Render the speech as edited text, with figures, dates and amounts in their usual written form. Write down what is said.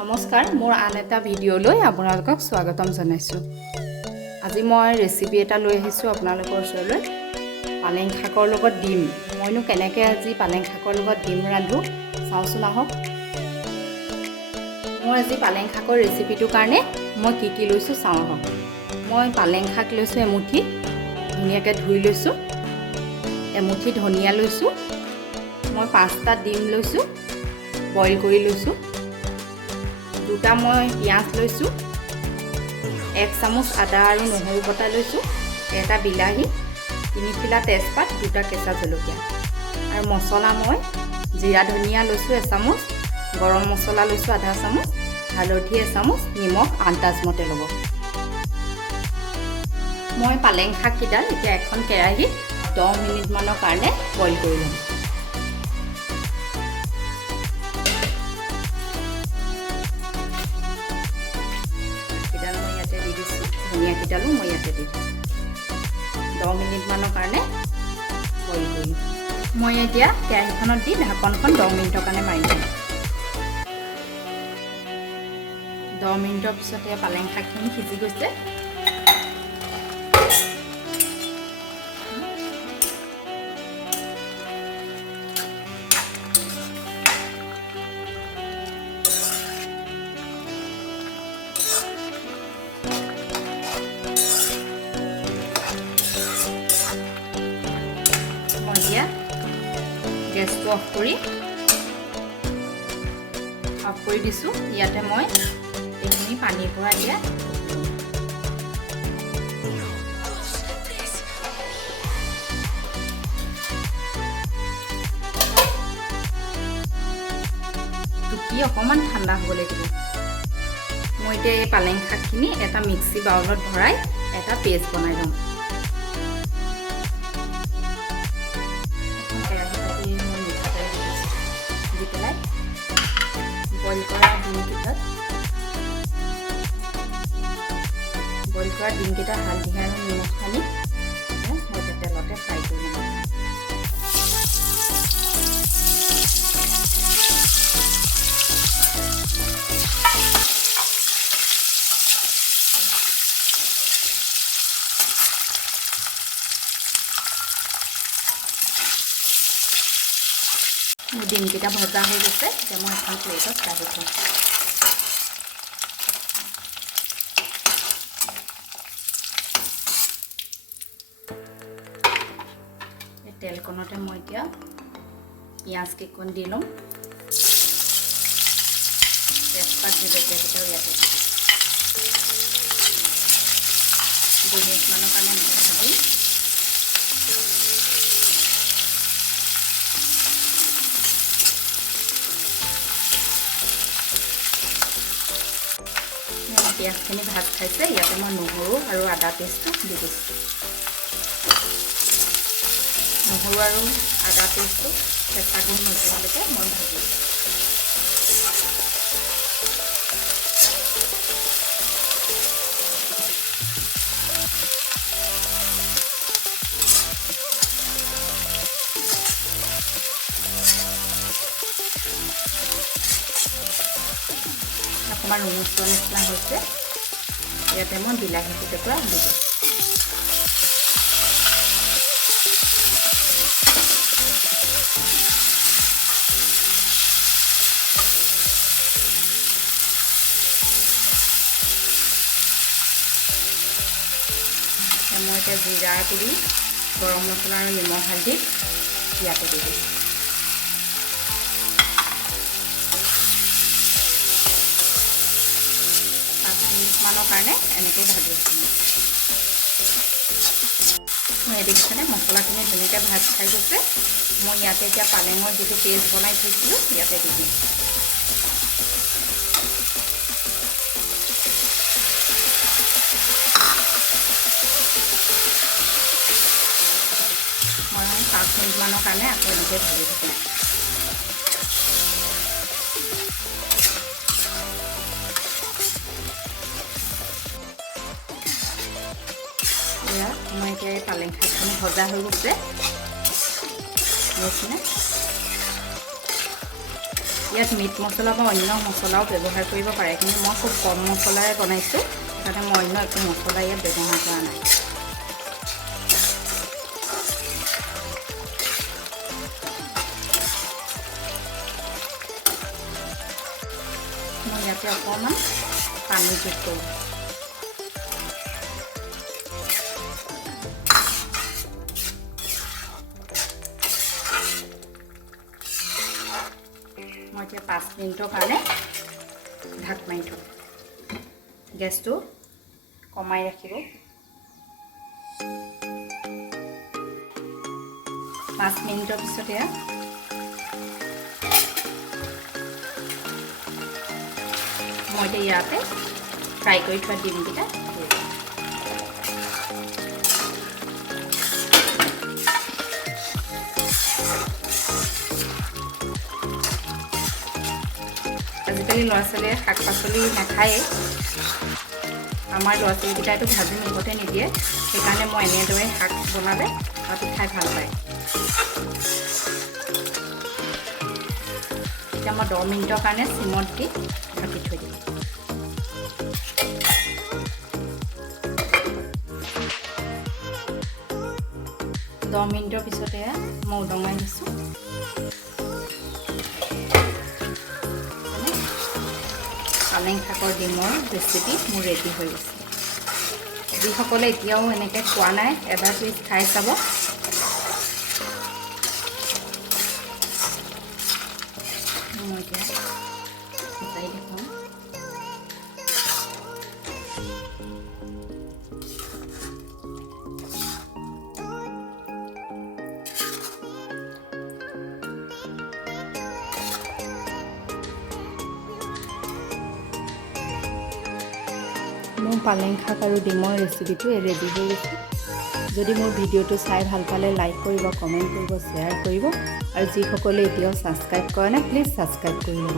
নমস্কাৰ, মোৰ আন এটা ভিডিঅ'লৈ আপোনালোকক স্বাগতম জনাইছোঁ। আজি মই ৰেচিপি এটা লৈ আহিছোঁ আপোনালোকৰ ওচৰলৈ। পালেং শাকৰ লগত ডিম। মইনো কেনেকৈ আজি পালেং শাকৰ লগত ডিম ৰান্ধো চাওঁচোন আহক। মই আজি পালেং শাকৰ ৰেচিপিটোৰ কাৰণে মই কি লৈছোঁ চাওঁ আহক। মই পালেং শাক লৈছোঁ এমুঠি, ধুনীয়াকৈ ধুই লৈছোঁ। এমুঠি ধনিয়া লৈছোঁ। মই 5টা ডিম লৈছোঁ, বইল কৰি লৈছোঁ। 2টা মই পিঁয়াজ লৈছোঁ, 1 চামুচ আদা আৰু নহৰু বটা লৈছোঁ, 1টা বিলাহী, 3 খিলা তেজপাত, 2টা কেঁচা জলকীয়া। আৰু মছলা মই জিৰা ধনিয়া লৈছোঁ 1 চামুচ, গৰম মছলা লৈছোঁ আধা চামুচ, হালধি 1 চামুচ, নিমখ আন্দাজমতে ল'ব। মই পালেং শাককেইডাল এতিয়া এখন কেৰাহীত 10 মিনিটমানৰ কাৰণে বইল কৰি ল'ম। ধনিয়াকেইডালো মই ইয়াতে দি দিছোঁ। 10 মিনিটমানৰ কাৰণে বইল কৰিম। মই এতিয়া কেৰাহীখনত দি ঢাকনখন 10 মিনিটৰ কাৰণে মাৰি দিম। 10 মিনিটৰ পিছতে পালেং শাকখিনি সিজি গৈছে। এতিয়া গেছটো অফ কৰি দিছোঁ। ইয়াতে মই এইখিনি পানীৰ পৰা এতিয়া টুকি অকণমান ঠাণ্ডা হ'ব লাগিব। মই এতিয়া এই পালেং শাকখিনি এটা মিক্সি বাউলত ভৰাই এটা পেষ্ট বনাই ল'ম। বইল কৰা ডিমকেইটা হালধি আৰু নিমখ সানি মই তেলতে ফ্ৰাই কৰি ল'ম। মোৰ ডিমকেইটা ভজা হৈ গৈছে। এতিয়া মই এখন প্লেটত কাঢ়ি থ'ম। তেলকণতে মই এতিয়া পিঁয়াজ কেইকণ দি ল'ম। তেজপাত জলকীয়াকেইটাও ইয়াতে দি দিম। 2 মিনিটমানৰ কাৰণে এনেকৈ ভাজিম। পিঁয়াজখিনি ভাজ খাইছে। ইয়াতে মই নহৰু আৰু আদা পেষ্টটো দি দিছোঁ। নহৰু আৰু আদা পেষ্টটো কেঁচা গোন্ধ নোযোৱালৈকে মই ভাজিম। অকণমান ৰঙচুৱা নিচিনা হৈছে। ইয়াতে মই বিলাহী কেইটুকুৰা দি দিম। মই এতিয়া জিৰা গুড়ি, গৰম মছলা আৰু নিমখ হালধি ইয়াতে দি দিম। 5 মিনিটমানৰ কাৰণে এনেকৈ ভাজি আছোঁ। মই দেখিছেনে মছলাখিনি ধুনীয়াকৈ ভাজ খাই গৈছে। মই ইয়াতে এতিয়া পালেঙৰ যিটো পেষ্ট বনাই থৈছিলোঁ ইয়াতে দি দিম। মই 5 মিনিটমানৰ কাৰণে আকৌ এনেকৈ ভাজি দিম। মই এতিয়া পালেং শাকখিনি ভজা হৈ গৈছে। ইয়াত মিট মছলা বা অন্য মছলাও ব্যৱহাৰ কৰিব পাৰে, কিন্তু মই খুব কম মছলাৰে বনাইছোঁ, সেইকাৰণে মই অন্য একো মছলা ইয়াত ব্যৱহাৰ কৰা নাই। মই ইয়াতে অকণমান পানী যোগ কৰোঁ। মই এতিয়া 5 মিনিটৰ কাৰণে ঢাক মাৰি থ'ম। গেছটো কমাই ৰাখিব। 5 মিনিটৰ পিছত এয়া মই এতিয়া ইয়াতে ফ্ৰাই কৰি থোৱা ডিমকেইটা দি দিম। আজিকালি ল'ৰা ছোৱালীয়ে শাক পাচলি নাখায়েই। আমাৰ ল'ৰা ছোৱালীকেইটাইতো ভাজি মুখতে নিদিয়ে, সেইকাৰণে মই এনেদৰে শাক বনালে সিহঁতি খাই ভাল পায়। এতিয়া মই 10 মিনিটৰ কাৰণে চিমত দি ঢাকি থৈ দিম। 10 মিনিটৰ পিছতে মই উদঙাই দিছোঁ। পালেং শাকৰ ডিমৰ ৰেচিপি মোৰ ৰেডি হৈ গৈছে। যিসকলে এতিয়াও এনেকৈ খোৱা নাই, এবাৰ প্লিজ খাই চাব। মই এতিয়া সিজাই দেখুৱাম। মোৰ পালেং শাক আৰু ডিমৰ ৰেচিপিটো ৰেডি হৈ গৈছে। যদি মোৰ ভিডিঅ'টো চাই ভাল পালে লাইক কৰিব, কমেণ্ট কৰিব, শ্বেয়াৰ কৰিব, আৰু যিসকলে এতিয়াও ছাবস্ক্ৰাইব কৰা নাই প্লিজ ছাবস্ক্ৰাইব কৰি ল'ব।